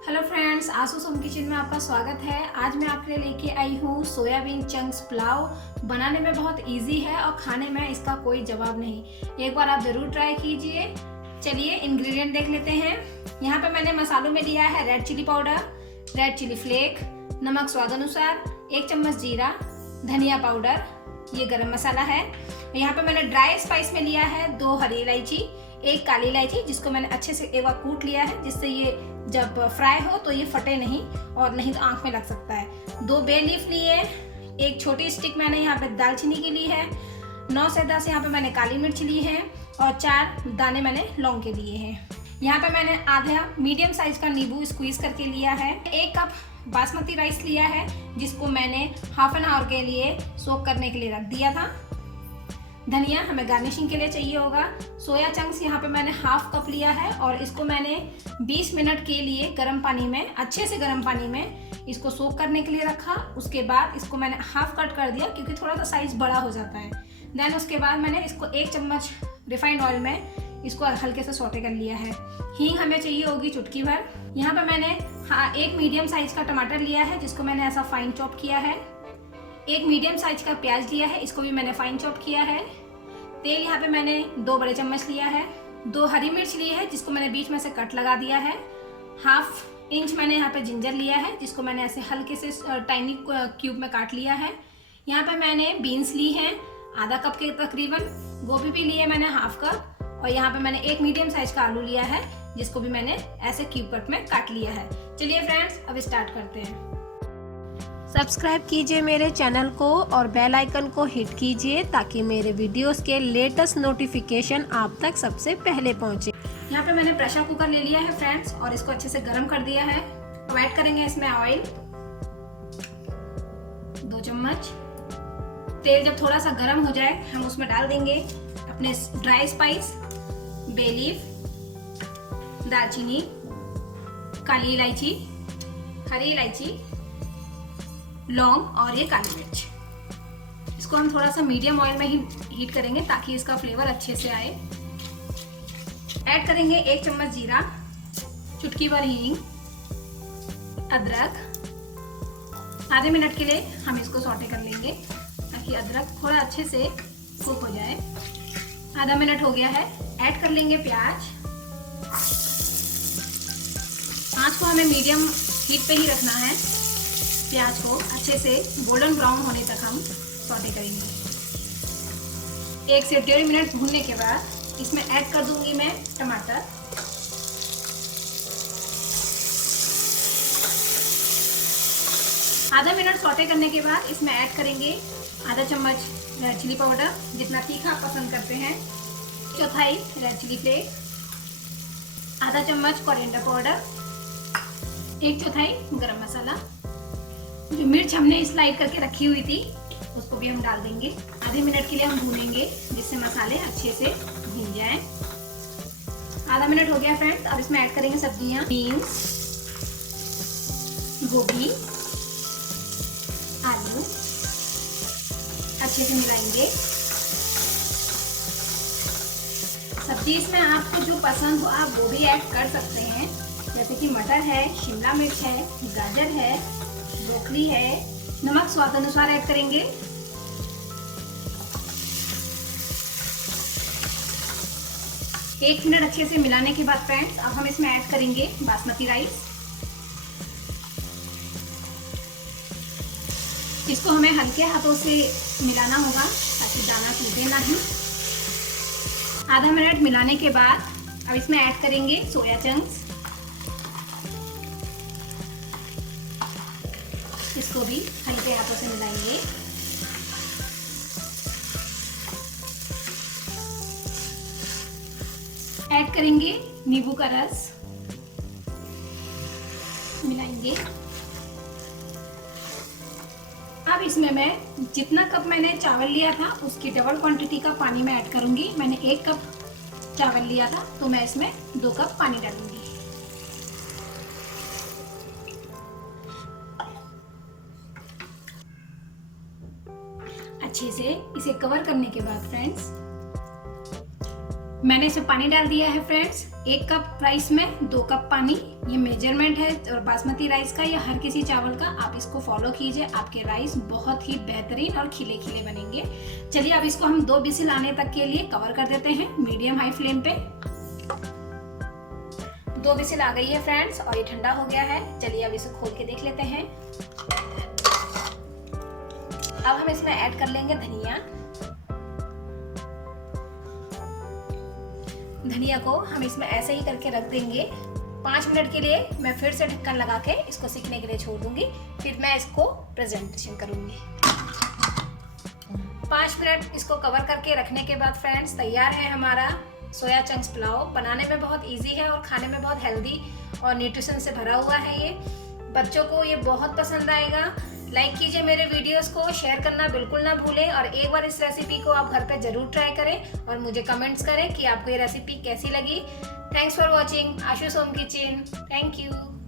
Hello friends, आसू सोम kitchen में आपका स्वागत है। आज मैं आपके लिए लेके आई हूँ सोयाबीन चंक्स पुलाव। बनाने में बहुत इजी है और खाने में इसका कोई जवाब नहीं। एक बार आप ज़रूर ट्राई कीजिए। चलिए इंग्रेडिएंट देख लेते हैं। यहाँ पे मैंने मसालों में लिया है red chili powder, red chili flake, नमक स्वाद अनुसार, 1 चम्मच जीरा, धनिया पाउडर, ये गरम मसाला है। यहाँ पे मैंने ड्राई स्पाइस में लिया है 2 हरी इलायची, 1 काली इलायची, जिसको मैंने अच्छे से एक बार कूट लिया है, जिससे ये जब फ्राई हो तो ये फटे नहीं और नहीं तो आंख में लग सकता है। 2 बे लीफ लिए, 1 छोटी स्टिक मैंने यहाँ पे दालचीनी की ली है, 9 से 10 यहाँ पे मैंने काली मिर्च ली है और 4 दाने मैंने लौंग के लिए हैं। यहाँ पे मैंने आधा मीडियम साइज का नींबू स्क्वीज करके लिया है। 1 कप बासमती राइस लिया है, जिसको मैंने हाफ एन आवर के लिए सोक करने के लिए रख दिया था। धनिया हमें गार्निशिंग के लिए चाहिए होगा। सोया चंक्स यहाँ पे मैंने हाफ कप लिया है और इसको मैंने 20 मिनट के लिए गर्म पानी में, अच्छे से गर्म पानी में इसको सोक करने के लिए रखा। उसके बाद इसको मैंने हाफ कट कर दिया क्योंकि थोड़ा सा साइज बड़ा हो जाता है। देन उसके बाद मैंने इसको 1 चम्मच रिफाइंड ऑयल में इसको हल्के से सौटे कर लिया है। हींग हमें चाहिए होगी चुटकी भर। यहाँ पे मैंने 1 मीडियम साइज का टमाटर लिया है, जिसको मैंने ऐसा फाइन चॉप किया है। 1 मीडियम साइज का प्याज लिया है, इसको भी मैंने फाइन चॉप किया है। तेल यहाँ पे मैंने 2 बड़े चम्मच लिया है। 2 हरी मिर्च ली है, जिसको मैंने बीच में से कट लगा दिया है। हाफ इंच मैंने यहाँ पे जिंजर लिया है, जिसको मैंने ऐसे हल्के से टाइनी क्यूब में काट लिया है। यहाँ पे मैंने बीन्स ली हैं आधा कप के तकरीबन। गोभी भी ली है मैंने हाफ कप। और यहाँ पे मैंने 1 मीडियम साइज का आलू लिया है, जिसको भी मैंने ऐसे क्यूब कट में काट लिया है। चलिए फ्रेंड्स, अब स्टार्ट करते हैं। सब्सक्राइब कीजिए मेरे चैनल को और बेल आइकन को हिट कीजिए ताकि मेरे वीडियोस के लेटेस्ट नोटिफिकेशन आप तक सबसे पहले पहुंचे। यहाँ पे मैंने प्रेशर कुकर ले लिया है फ्रेंड्स और इसको अच्छे से गर्म कर दिया है। अब ऐड करेंगे इसमें ऑयल 2 चम्मच। तेल जब थोड़ा सा गर्म हो जाए हम उसमें डाल देंगे अपने ड्राई स्पाइस, बे लीफ, दालचीनी, काली इलायची, हरी इलायची, लौंग और ये काली मिर्च। इसको हम थोड़ा सा मीडियम ऑयल में ही हीट करेंगे ताकि इसका फ्लेवर अच्छे से आए। ऐड करेंगे 1 चम्मच जीरा, चुटकी भर हींग, अदरक। आधे मिनट के लिए हम इसको सौटे कर लेंगे ताकि अदरक थोड़ा अच्छे से कुक हो जाए। आधा मिनट हो गया है। ऐड कर लेंगे प्याज। आंच को हमें मीडियम हीट पे ही रखना है। प्याज को अच्छे से गोल्डन ब्राउन होने तक हम सौटे करेंगे। 1 से 1.5 मिनट भूनने के बाद इसमें ऐड कर दूंगी मैं टमाटर। आधा मिनट सौटे करने के बाद इसमें ऐड करेंगे आधा चम्मच रेड चिली पाउडर, जितना तीखा आप पसंद करते हैं, 1/4 रेड चिली फ्लेक, आधा चम्मच कोरिएंडर पाउडर, 1/4 गरम मसाला। जो मिर्च हमने स्लाइड करके रखी हुई थी उसको भी हम डाल देंगे। आधे मिनट के लिए हम भूनेंगे जिससे मसाले अच्छे से भून जाएं। आधा मिनट हो गया फ्रेंड्स। अब इसमें ऐड करेंगे सब्जियां, बीन्स, गोभी, आलू। अच्छे से मिलाएंगे। सब्जी इसमें आपको जो पसंद हो आप वो भी ऐड कर सकते हैं, जैसे कि मटर है, शिमला मिर्च है, गाजर है, ब्रोकली है। नमक स्वाद अनुसार ऐड करेंगे। 1 मिनट अच्छे से मिलाने के बाद फ्रेंड्स अब हम इसमें ऐड करेंगे बासमती राइस। इसको हमें हल्के हाथों से मिलाना होगा ताकि दाना टूटे नहीं। आधा मिनट मिलाने के बाद अब इसमें ऐड करेंगे सोया चंक्स। इसको भी हल्के हाथों से मिलाएंगे। ऐड करेंगे नींबू का रस, मिलाएंगे। अब इसमें मैं जितना कप मैंने चावल लिया था उसकी डबल क्वांटिटी का पानी मैं ऐड करूंगी। मैंने 1 कप चावल लिया था तो मैं इसमें 2 कप पानी डालूंगी। अच्छे से इसे कवर करने के बाद फ्रेंड्स मैंने इसे पानी डाल दिया है फ्रेंड्स। 1 कप राइस में 2 कप पानी, ये मेजरमेंट है और बासमती राइस का या हर किसी चावल का। आप इसको फॉलो कीजिए, आपके राइस बहुत ही बेहतरीन और खिले खिले बनेंगे। चलिए अब इसको हम 2 विसिल आने तक के लिए कवर कर देते हैं मीडियम हाई फ्लेम पे। 2 विसिल आ गई है फ्रेंड्स और ये ठंडा हो गया है। चलिए अब इसे खोल के देख लेते हैं। अब हम इसमें ऐड कर लेंगे धनिया को हम इसमें ऐसे ही करके रख देंगे। 5 मिनट के लिए मैं फिर से ढक्कन लगा के इसको सीखने के लिए छोड़ दूंगी, फिर मैं इसको प्रेजेंटेशन करूंगी। 5 मिनट इसको कवर करके रखने के बाद फ्रेंड्स तैयार है हमारा सोया चंक्स पुलाव। बनाने में बहुत इजी है और खाने में बहुत हेल्दी और न्यूट्रिशन से भरा हुआ है। ये बच्चों को ये बहुत पसंद आएगा। लाइक कीजिए मेरे वीडियोस को, शेयर करना बिल्कुल ना भूलें और एक बार इस रेसिपी को आप घर पे जरूर ट्राई करें और मुझे कमेंट्स करें कि आपको ये रेसिपी कैसी लगी। Thanks for watching Ashu's home kitchen. Thank you.